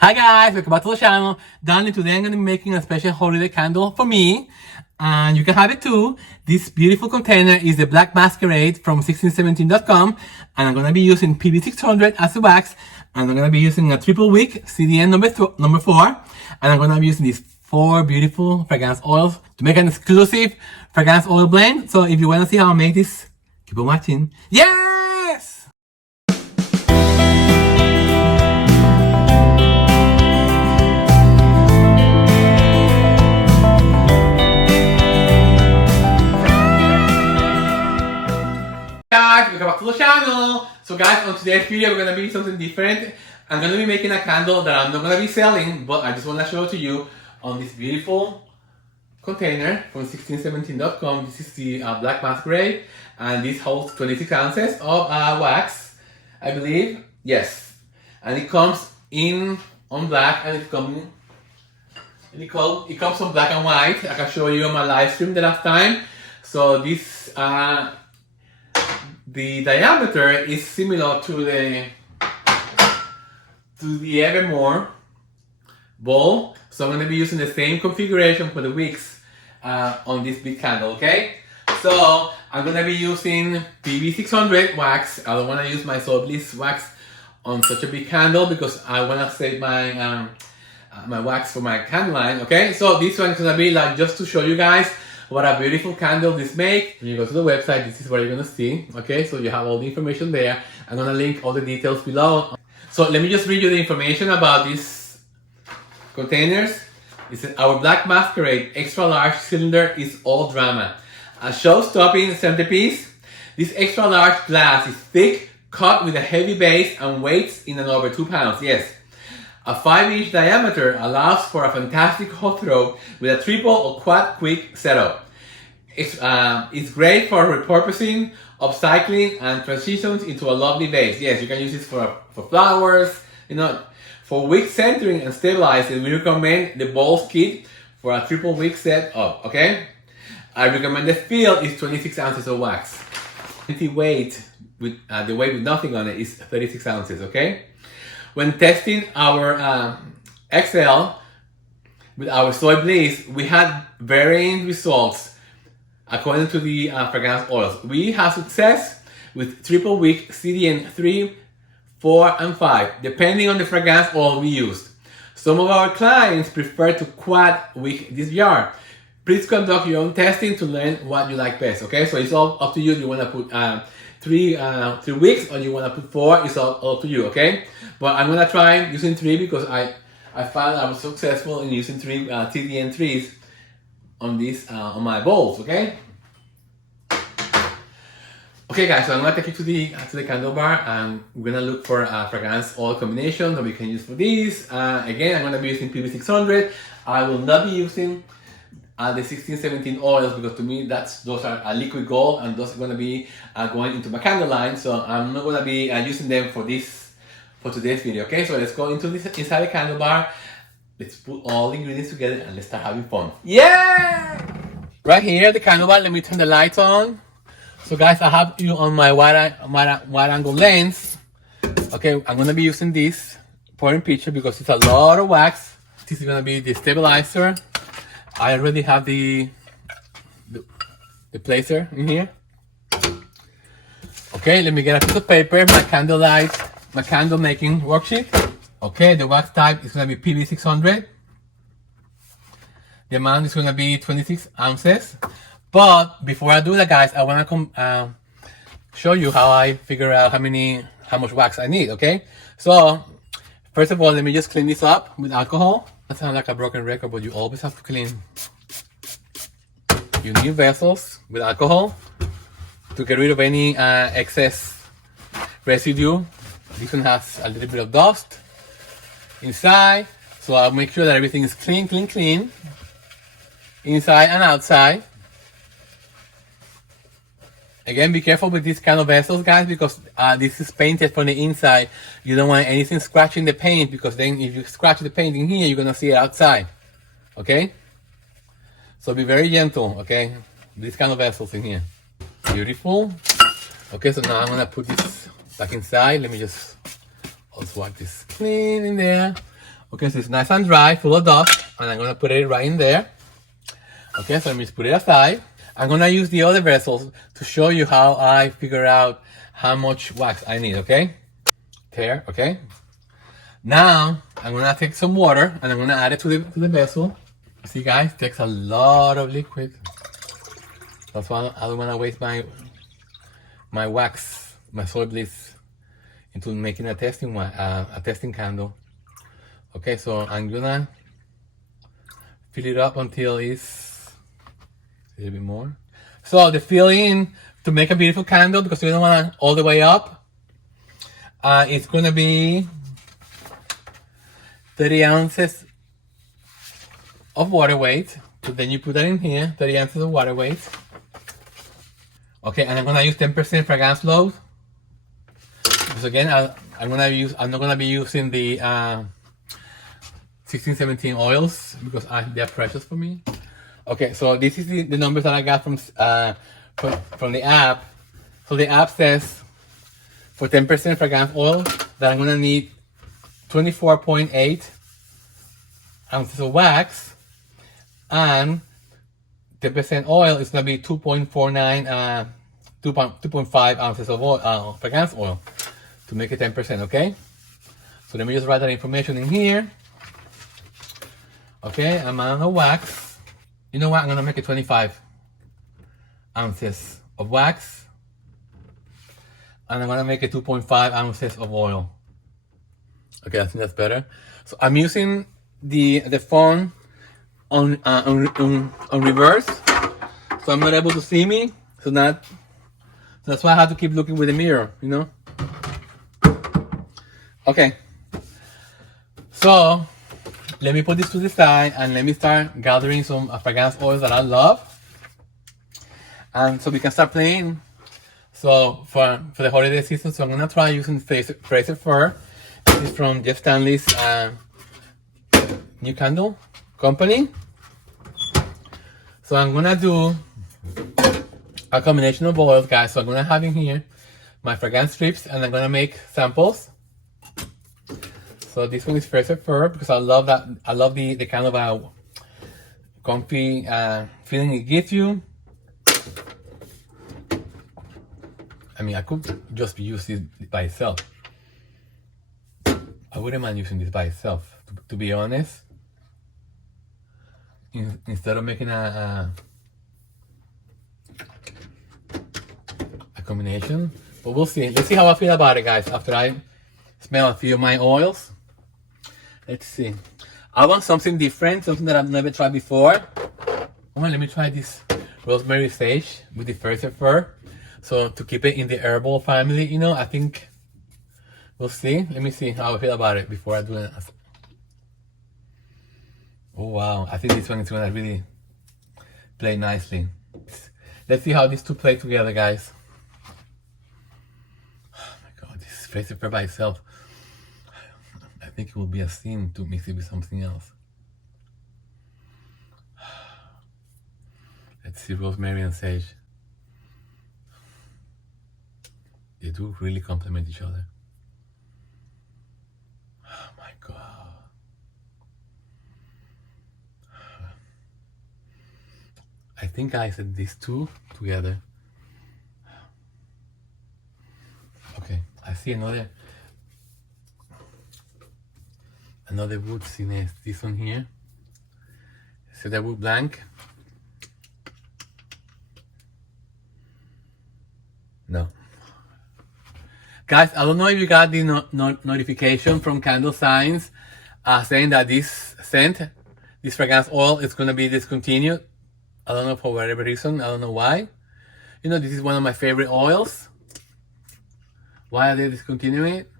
Hi guys, welcome back to the channel. Darling, today I'm going to be making a special holiday candle for me. And you can have it too. This beautiful container is the Black Masquerade from 1617.com. And I'm going to be using PB600 as the wax. And I'm going to be using a triple wick CDN number 4. And I'm going to be using these 4 beautiful fragrance oils to make an exclusive fragrance oil blend. So if you want to see how I make this, keep on watching. Yes! Guys, welcome back to the channel. So guys, on today's video we're gonna be something different. I'm gonna be making a candle that I'm not gonna be selling, but I just wanna show it to you on this beautiful container from 1617.com. This is the Black Masquerade, and this holds 26 ounces of wax, I believe. Yes, and it comes in on black, and it comes on black and white. I can show you on my live stream the last time. So this the diameter is similar to the Evermore bowl, so I'm going to be using the same configuration for the wicks on this big candle. Okay, so I'm going to be using PB600 wax. I don't want to use my Soul Bliss wax on such a big candle because I want to save my my wax for my candle line. Okay, so this one is going to be like just to show you guys what a beautiful candle this makes. When you go to the website, this is what you're gonna see. Okay, so you have all the information there. I'm gonna link all the details below. So let me just read you the information about these containers. It says our Black Masquerade extra large cylinder is all drama. A show-stopping centerpiece. This extra large glass is thick, cut with a heavy base, and weighs in and over 2 pounds. Yes. A 5-inch diameter allows for a fantastic hot throw with a triple or quad quick setup. It's great for repurposing, upcycling, and transitions into a lovely vase. Yes, you can use this for flowers, you know. For wick centering and stabilizing, we recommend the Bowls kit for a triple wick setup, okay? I recommend the fill is 26 ounces of wax. The weight with nothing on it is 36 ounces, okay? When testing our XL with our Soy Bliss, we had varying results according to the fragrance oils. We have success with triple wick CDN 3, 4, and 5, depending on the fragrance oil we used. Some of our clients prefer to quad wick this jar. Please conduct your own testing to learn what you like best, okay? So it's all up to you. You want to put 3 wicks or you want to put 4, it's all up to you, okay? But I'm gonna try using 3 because I found I was successful in using 3 TDN 3s on this on my bowls, okay? Okay guys, so I'm gonna take you to the candle bar, and we're gonna look for a fragrance oil combination that we can use for these. Again, I'm gonna be using PB600. I will not be using the 1617 oils because to me those are a liquid gold, and those are gonna be going into my candle line. So I'm not gonna be using them for today's video. Okay, so let's go into inside the candle bar. Let's put all the ingredients together and let's start having fun. Yeah! Right here, the candle bar. Let me turn the lights on. So guys, I have you on my wide angle lens. Okay, I'm gonna be using this pouring pitcher because it's a lot of wax. This is gonna be the stabilizer. I already have the placer in here. Okay, let me get a piece of paper, my candle making worksheet. Okay, the wax type is gonna be PB600. The amount is gonna be 26 ounces. But before I do that, guys, I wanna show you how I figure out how much wax I need. Okay, so first of all, let me just clean this up with alcohol. That sounds like a broken record, but you always have to clean your new vessels with alcohol to get rid of any excess residue. This one has a little bit of dust inside, so I'll make sure that everything is clean, inside and outside. Again, be careful with these kind of vessels, guys, because this is painted from the inside. You don't want anything scratching the paint, because then if you scratch the paint in here, you're gonna see it outside. Okay? So be very gentle, okay? These kind of vessels in here. Beautiful. Okay, so now I'm gonna put this back inside. Let me just also wipe this clean in there. Okay, so it's nice and dry, full of dust, and I'm gonna put it right in there. Okay, so let me just put it aside. I'm gonna use the other vessels to show you how I figure out how much wax I need, okay? There, okay? Now, I'm gonna take some water and I'm gonna add it to the vessel. See guys, it takes a lot of liquid. That's why I don't wanna waste my wax, my soy bliss into making a testing candle. Okay, so I'm gonna fill it up until it's a little bit more. So the fill in to make a beautiful candle, because we don't want it all the way up, it's gonna be 30 ounces of water weight. So then you put that in here, 30 ounces of water weight. Okay, and I'm gonna use 10% fragrance load. Because again, I'm not gonna be using the 16, 17 oils because they're precious for me. Okay, so this is the numbers that I got from the app. So the app says for 10% fragrance oil that I'm gonna need 24.8 ounces of wax, and 10% oil is gonna be 2.5 ounces of oil, fragrance oil, to make it 10%. Okay, so let me just write that information in here. Okay, amount of wax. You know what? I'm gonna make it 25 ounces of wax, and I'm gonna make it 2.5 ounces of oil. Okay, I think that's better. So I'm using the phone on reverse, so I'm not able to see me. So that's why I have to keep looking with the mirror, you know. Okay, so let me put this to the side and let me start gathering some fragrance oils that I love, and so we can start playing. So for the holiday season, so I'm gonna try using Fraser Fir. This is from Jeff Stanley's new candle company. So I'm gonna do a combination of oils, guys. So I'm gonna have in here my fragrance strips, and I'm gonna make samples. So this one is Fraser Fir because I love that. I love the kind of comfy feeling it gives you. I mean, I could just use this by itself. I wouldn't mind using this by itself, to be honest. Instead of making a combination, but we'll see. Let's see how I feel about it, guys. After I smell a few of my oils, let's see. I want something different, something that I've never tried before. Oh, let me try this rosemary sage with the Fraser Fir. So to keep it in the herbal family, you know, I think we'll see. Let me see how I feel about it before I do it. Oh wow, I think this one is gonna really play nicely. Let's see how these two play together, guys. Oh my god, this is Fraser Fir by itself. I think it will be a sin to mix it with something else. Let's see, rosemary and sage. They do really complement each other. Oh my god. I think I said these two together. Okay, I see another woodiness. This one here. Cedar wood blank. No. Guys, I don't know if you got the notification from Candle Signs saying that this fragrance oil is going to be discontinued. I don't know, for whatever reason. I don't know why. You know, this is one of my favorite oils. Why are they discontinuing it?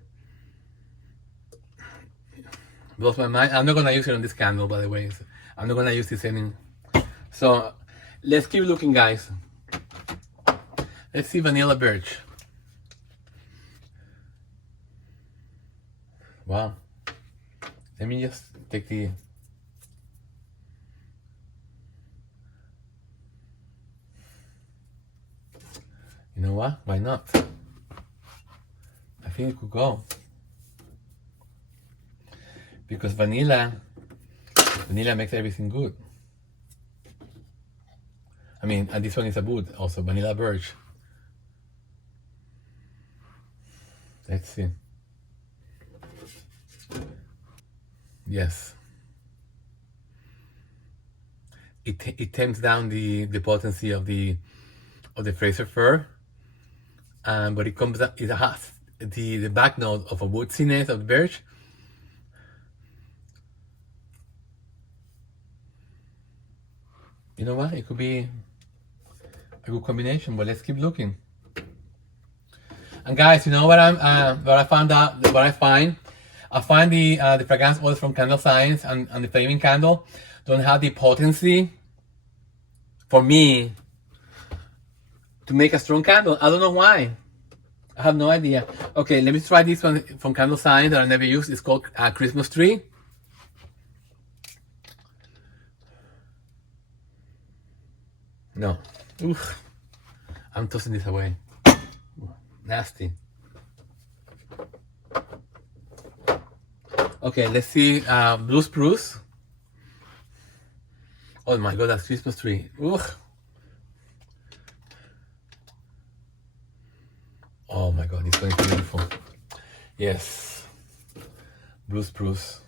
Blows my mind. I'm not going to use it on this candle, by the way. I'm not going to use this any. So, let's keep looking, guys. Let's see vanilla birch. Wow. Let me just take the... You know what? Why not? I think it could go. because vanilla makes everything good. I mean, and this one is a wood also, vanilla birch. Let's see. Yes. It tames down the potency of the Fraser fir, but it comes up. It has the back note of a woodsiness of the birch. You know what? It could be a good combination, but let's keep looking. And guys, you know what I found out? What I find the fragrance oils from Candle Science and the Flaming Candle don't have the potency for me to make a strong candle. I don't know why. I have no idea. Okay, let me try this one from Candle Science that I never used. It's called Christmas Tree. No. Oof. I'm tossing this away. Nasty. Okay, let's see. Blue Spruce. Oh my god, that's Christmas Tree. Ugh. Oh my god, it's going to be beautiful. Yes. Blue Spruce.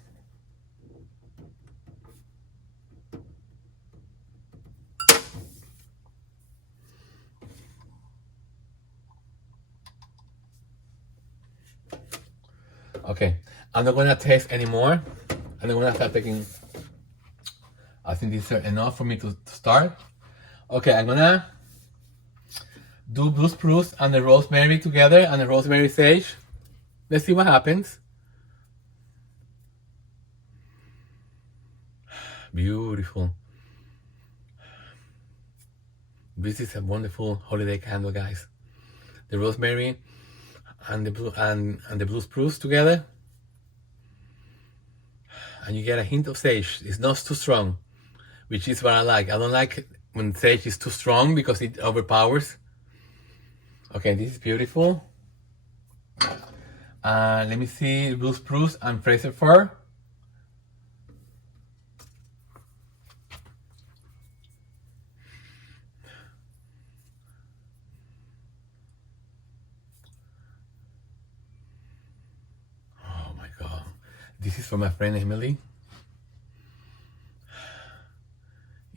Okay, I'm not gonna taste anymore. I'm gonna start taking. I think these are enough for me to start. Okay, I'm gonna do Blue Spruce and the rosemary together and the rosemary sage. Let's see what happens. Beautiful. This is a wonderful holiday candle, guys. The rosemary and the blue spruce together, and you get a hint of sage. It's not too strong, which is what I like. I don't like when sage is too strong because it overpowers. Okay, this is beautiful. Let me see blue spruce and Fraser fir. This is for my friend Emily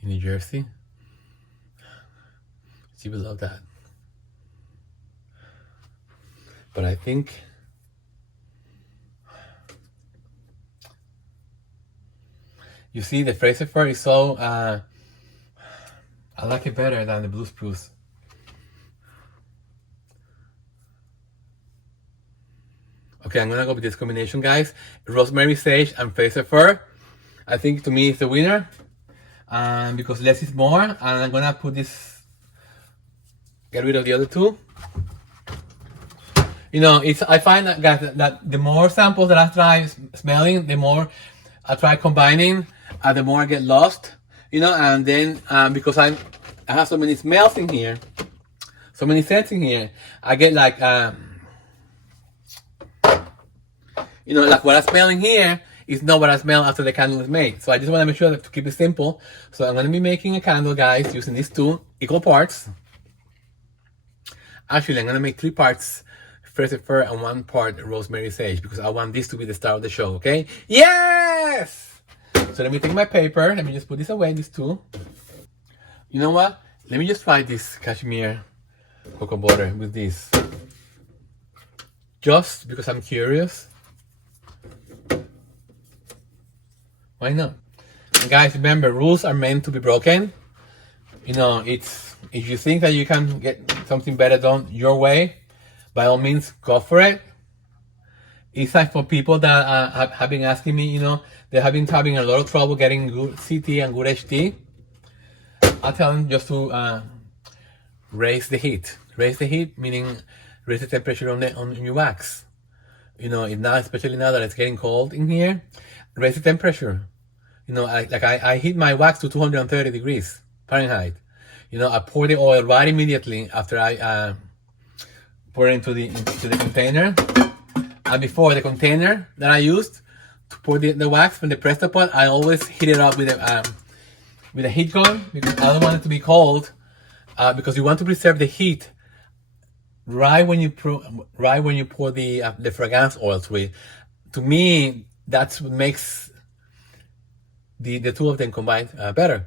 in New Jersey. She will love that. But I think you see the Fraser fir is so I like it better than the blue spruce. Okay, I'm gonna go with this combination, guys. Rosemary, sage, and Fraser fir. I think to me it's the winner, because less is more. And I'm gonna put this. Get rid of the other two. You know, I find that, guys, that the more samples that I try smelling, the more I try combining, the more I get lost. You know, and then because I have so many smells in here, so many scents in here, I get like. You know, like what I smell in here is not what I smell after the candle is made. So I just want to make sure to keep it simple. So I'm going to be making a candle, guys, using these two equal parts. Actually, I'm going to make 3 parts Fraser fir and 1 part rosemary sage because I want this to be the star of the show, okay? Yes! So let me take my paper. Let me just put this away, these two. You know what? Let me just try this cashmere cocoa butter with this. Just because I'm curious. Why not? And guys, remember, rules are meant to be broken. You know, it's if you think that you can get something better done your way, by all means, go for it. It's like for people that have been asking me, you know, they have been having a lot of trouble getting good CT and good HT. I tell them just to raise the heat. Raise the heat, meaning raise the temperature on your wax. You know, especially now that it's getting cold in here, raise the temperature. You know, I heat my wax to 230 degrees Fahrenheit. You know, I pour the oil right immediately after I pour it into the container. And before, the container that I used to pour the wax from the Presto pot, I always heat it up with a heat gun because I don't want it to be cold. Because you want to preserve the heat right when you pour the fragrance oil through it. To me, that's what makes the two of them combined better.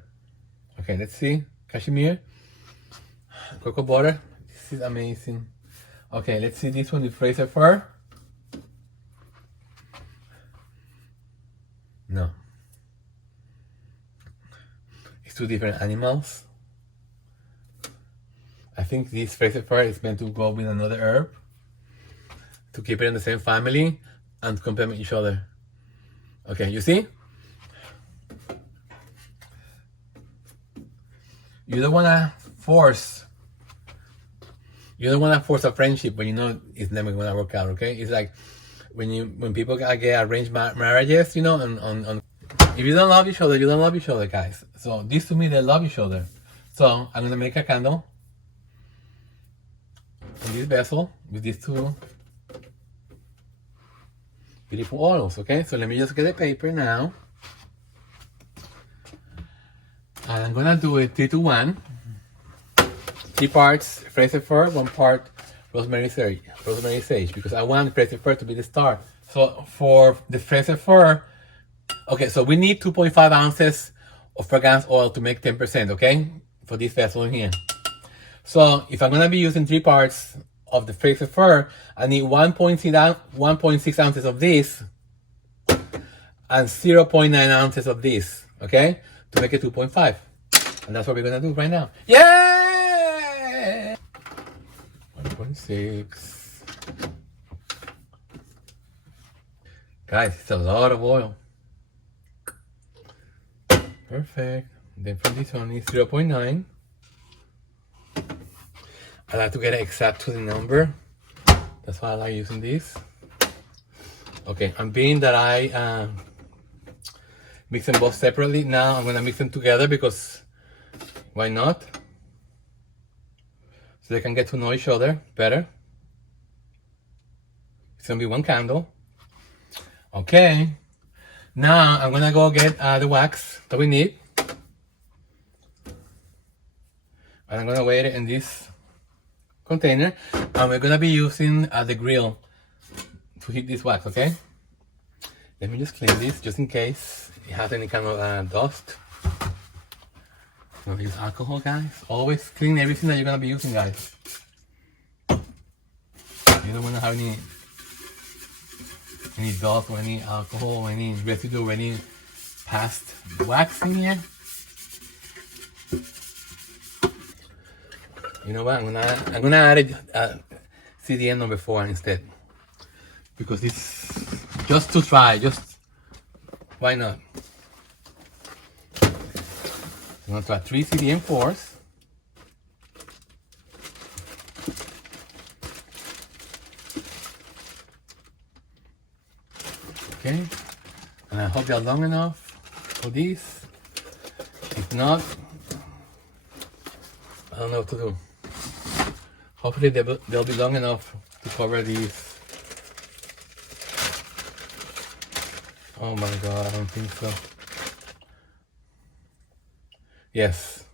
Okay, let's see. Cashmere, cocoa butter. This is amazing. Okay, let's see this one, the Fraser fur. No. It's two different animals. I think this Fraser fur is meant to go with another herb to keep it in the same family and complement each other. Okay, you see? You don't wanna force a friendship when you know it's never gonna work out, okay? It's like when people get arranged marriages, you know, and if you don't love each other, you don't love each other, guys. So this to me, they love each other. So I'm gonna make a candle in this vessel with these two beautiful oils, okay? So let me just get the paper now. And I'm gonna do it 3-to-1. 3 parts Fraser fir, 1 part rosemary sage, because I want Fraser fir to be the star. So for the Fraser fir, okay, so we need 2.5 ounces of fragrance oil to make 10%, okay? For this vessel in here. So if I'm gonna be using 3 parts of the Fraser fir, I need 1.6 ounces of this and 0.9 ounces of this, okay? To make it 2.5. And that's what we're gonna do right now. Yay! 1.6. Guys, it's a lot of oil. Perfect. Then from this one is 0.9. I like to get it exact to the number. That's why I like using this. Okay, and being that I mix them both separately, now I'm gonna mix them together because why not? So they can get to know each other better. It's gonna be 1 candle. Okay, now I'm gonna go get the wax that we need. And I'm gonna weigh it in this container. And we're gonna be using the grill to heat this wax, okay? Let me just clean this just in case it has any kind of dust. I'm gonna use alcohol, guys. Always clean everything that you're gonna be using, guys. You don't wanna have any dust or any alcohol or any residue or any past wax in here. You know what? I'm gonna add CDN number 4 instead, because it's just to try. Just why not? I'm gonna try 3 CDN 4s. Okay, and I hope they're long enough for this. If not, I don't know what to do. Hopefully they'll be long enough to cover these. Oh my god, I don't think so. Yes.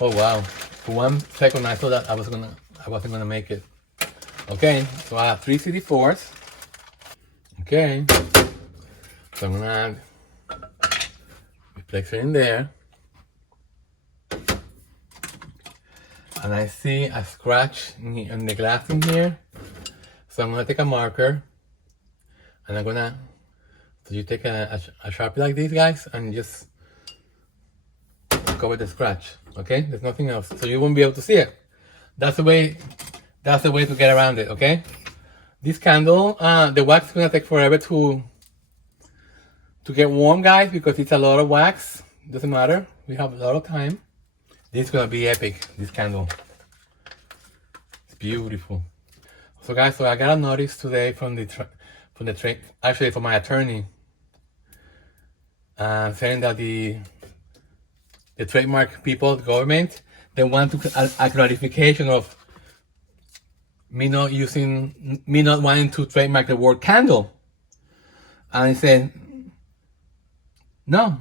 Oh wow. For 1 second I thought that I wasn't gonna make it. Okay, so I have 3 CD4s. Okay. So I'm gonna add reflection in there. And I see a scratch in the glass in here. So I'm gonna take a marker and I'm gonna, so you take a Sharpie like this, guys, and just cover the scratch, okay? There's nothing else. So you won't be able to see it. That's the way to get around it, okay? This candle, the wax is gonna take forever to get warm, guys, because it's a lot of wax. Doesn't matter, we have a lot of time. This is gonna be epic, this candle. It's beautiful. So guys, so I got a notice today from my attorney, saying that the trademark people, the government, they want a clarification of me not wanting to trademark the word candle. And it said, no,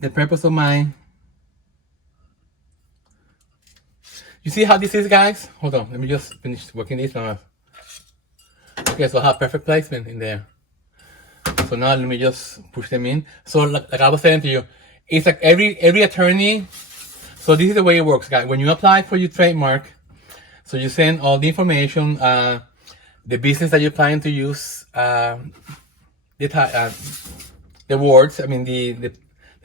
the purpose of my... You see how this is, guys? Hold on, let me just finish working this one. Okay, so I have perfect placement in there. So now let me just push them in. So like I was saying to you, it's like every attorney. So this is the way it works, guys. When you apply for your trademark, so you send all the information, the business that you're planning to use, the words, I mean the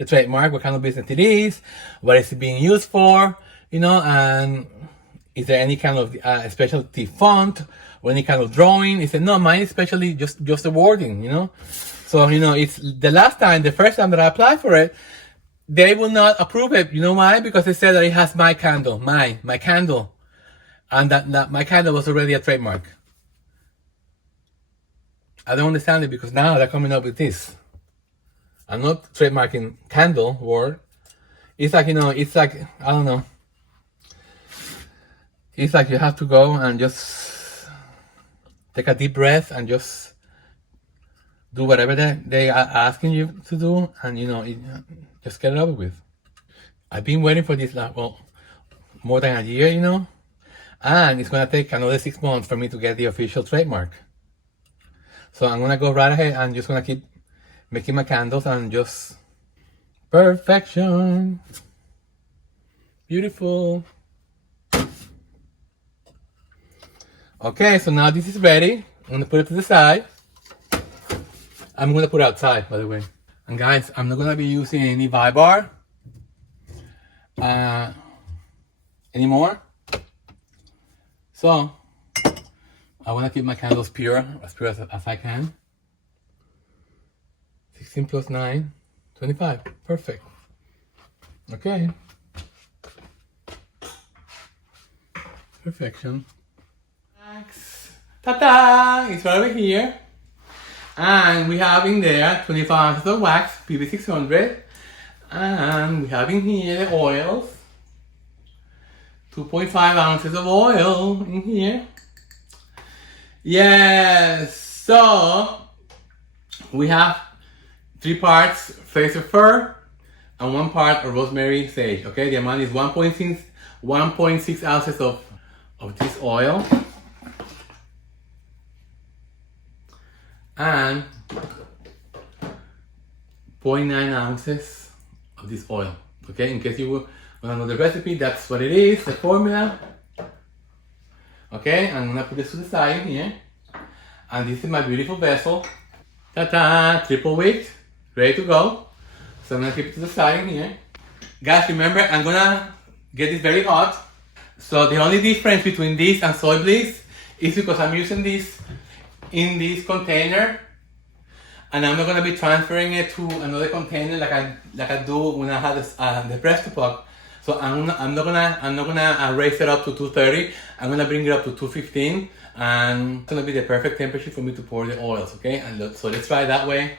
trademark, what kind of business it is, what is it being used for, you know, and is there any kind of specialty font or any kind of drawing? He said, no, mine is especially just the wording, you know. So, you know, it's the first time that I applied for it, they will not approve it. You know why? Because they said that it has my candle, my candle. And that my candle was already a trademark. I don't understand it because now they're coming up with this. I'm not trademarking candle word. It's like, you know, it's like, I don't know. It's like you have to go and just take a deep breath and just do whatever they are asking you to do, and you know, just get it over with. I've been waiting for this more than a year, you know, and it's gonna take another 6 months for me to get the official trademark. So I'm gonna go right ahead and just gonna keep making my candles and just perfection. Beautiful. Okay, so now this is ready. I'm gonna put it to the side. I'm gonna put it outside, by the way. And guys, I'm not gonna be using any Vibar anymore. So I wanna keep my candles pure as I can. 16 plus 9, 25. Perfect. Okay. Perfection. Ta-da! It's right over here. And we have in there 25 ounces of wax, PB600. And we have in here the oils. 2.5 ounces of oil in here. Yes! So, we have 3 parts Fraser fir and 1 part of rosemary sage. Okay, the amount is 1.6 ounces of this oil. And 0.9 ounces of this oil. Okay, in case you want to know the recipe, that's what it is, the formula. Okay, I'm gonna put this to the side here. And this is my beautiful vessel. Ta-ta! Triple wick, ready to go. So I'm gonna keep it to the side here. Guys, remember, I'm gonna get this very hot. So the only difference between this and soy bliss is because I'm using this in this container, and I'm not gonna be transferring it to another container like I do when I have the press to puck. So I'm not gonna raise it up to 230. I'm gonna bring it up to 215, and it's gonna be the perfect temperature for me to pour the oils. Okay, and so let's try it that way.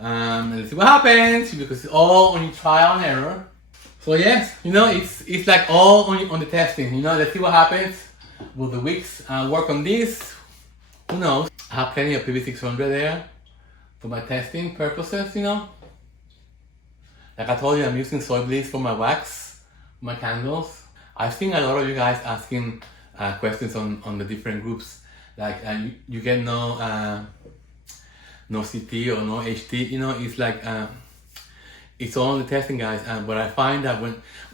And let's see what happens, because it's all on your trial and error. So yes, you know, it's like all on the testing. You know, let's see what happens. Will the wicks work on this? Who knows? I have plenty of PB600 there for my testing purposes, you know. Like I told you, I'm using soy bliss for my wax, my candles. I've seen a lot of you guys asking questions on the different groups. Like you get no CT or no HT, you know, it's like it's all on the testing, guys. But I find that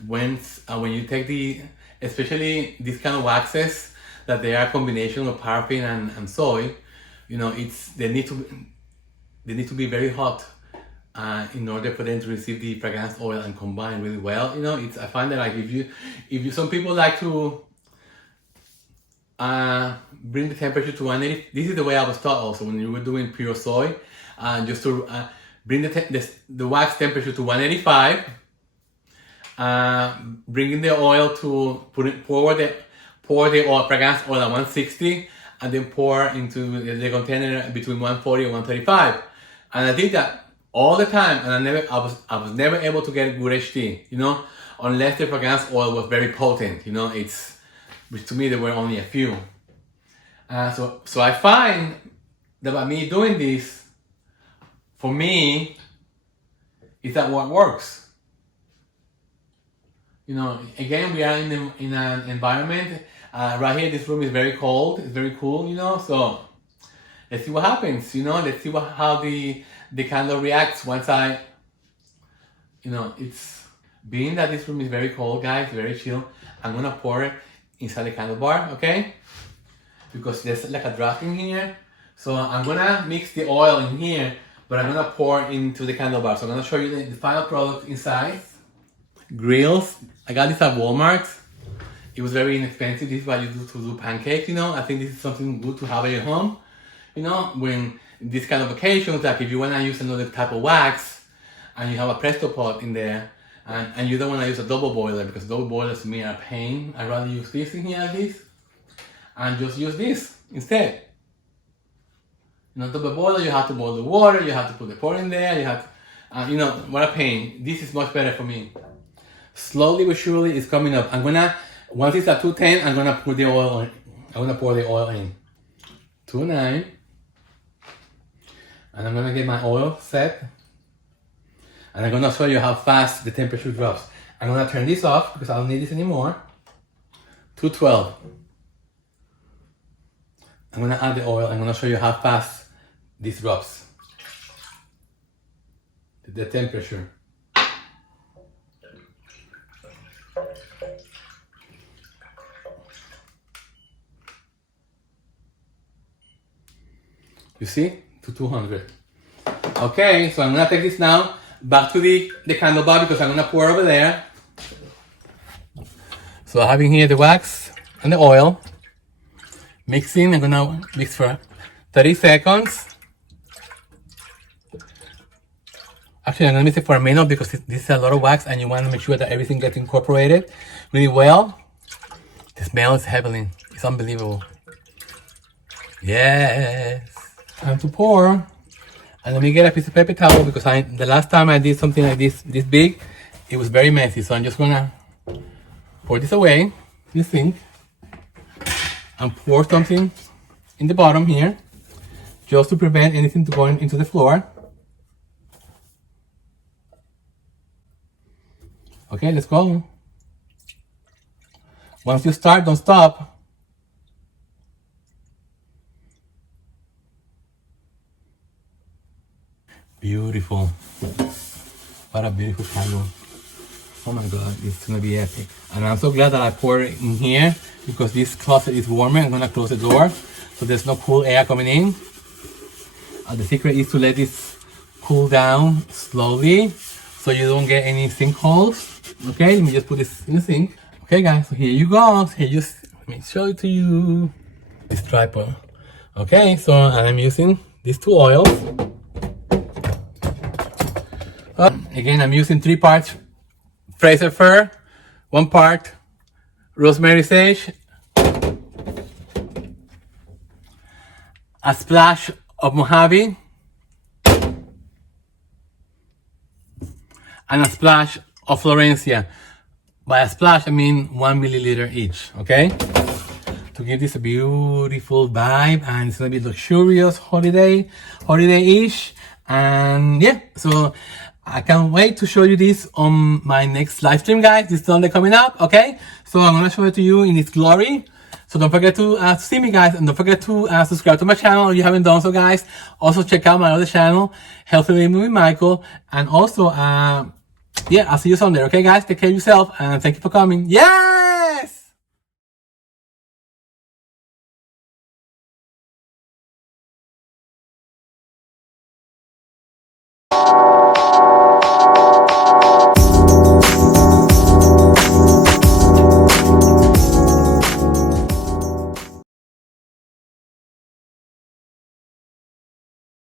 when you take especially these kind of waxes, that they are a combination of paraffin and soy, you know, they need to be very hot in order for them to receive the fragrance oil and combine really well. You know, I find that like if you some people like to bring the temperature to 180. This is the way I was taught also when you were doing pure soy, just to bring the wax temperature to 185, bringing the oil to pour the oil, fragrance oil at 160, and then pour into the container between 140 and 135. And I did that all the time, and I was never able to get good HT, you know, unless the fragrance oil was very potent, you know. Which to me there were only a few. So I find that by me doing this, for me, is that what works. You know, again, we are in an environment, right here, this room is very cold, it's very cool, you know, so let's see what happens, you know, let's see how the candle reacts once you know, it's, being that this room is very cold, guys, very chill, I'm gonna pour it inside the candle bar, okay? Because there's like a draft in here, so I'm gonna mix the oil in here, but I'm gonna pour into the candle bar, so I'm gonna show you the final product inside. Grills, I got this at Walmart. It was very inexpensive. This is what you do to do pancakes, you know. I think this is something good to have at your home. You know, when this kind of occasions, like if you want to use another type of wax and you have a Presto pot in there and you don't want to use a double boiler because double boilers to me are a pain. I'd rather use this in here like this and just use this instead. You know, double boiler, you have to boil the water, you have to put the pot in there, you have to, you know, what a pain. This is much better for me. Slowly but surely it's coming up. I'm gonna, once it's at 210, I'm gonna put the oil in. I'm gonna pour the oil in. 2.9. And I'm gonna get my oil set. And I'm gonna show you how fast the temperature drops. I'm gonna turn this off because I don't need this anymore. 212. I'm gonna add the oil. I'm gonna show you how fast this drops. The temperature. You see? To 200. Okay, so I'm gonna take this now back to the candle bar because I'm gonna pour over there. So I have in here the wax and the oil. Mixing, I'm gonna mix for 30 seconds. Actually, I'm gonna mix it for a minute because this is a lot of wax and you wanna make sure that everything gets incorporated really well. The smell is heavenly. It's unbelievable. Yes. Time to pour. And let me get a piece of paper towel because the last time I did something like this big, it was very messy. So I'm just gonna pour this away, this sink, and pour something in the bottom here, just to prevent anything to going into the floor. Okay, let's go. Once you start, don't stop. Beautiful. What a beautiful candle. Oh my god, it's gonna be epic. And I'm so glad that I poured it in here because this closet is warmer. I'm gonna close the door so there's no cool air coming in. The secret is to let this cool down slowly so you don't get any sinkholes. Okay, let me just put this in the sink. Okay guys, so here you go. Let me show it to you. This tripod. Okay, so I'm using these two oils. Again, I'm using 3 parts Fraser fir, 1 part rosemary sage, a splash of Mojave, and a splash of Florencia. By a splash, I mean 1 milliliter each, okay? To give this a beautiful vibe, and it's gonna be luxurious holiday-ish, and yeah, so I can't wait to show you this on my next live stream, guys. This Sunday coming up, okay? So I'm gonna show it to you in its glory. So don't forget to see me, guys, and don't forget to subscribe to my channel if you haven't done so, guys. Also check out my other channel, Healthy Living with Michael, and also yeah, I'll see you Sunday, okay, guys? Take care of yourself, and thank you for coming. Yay!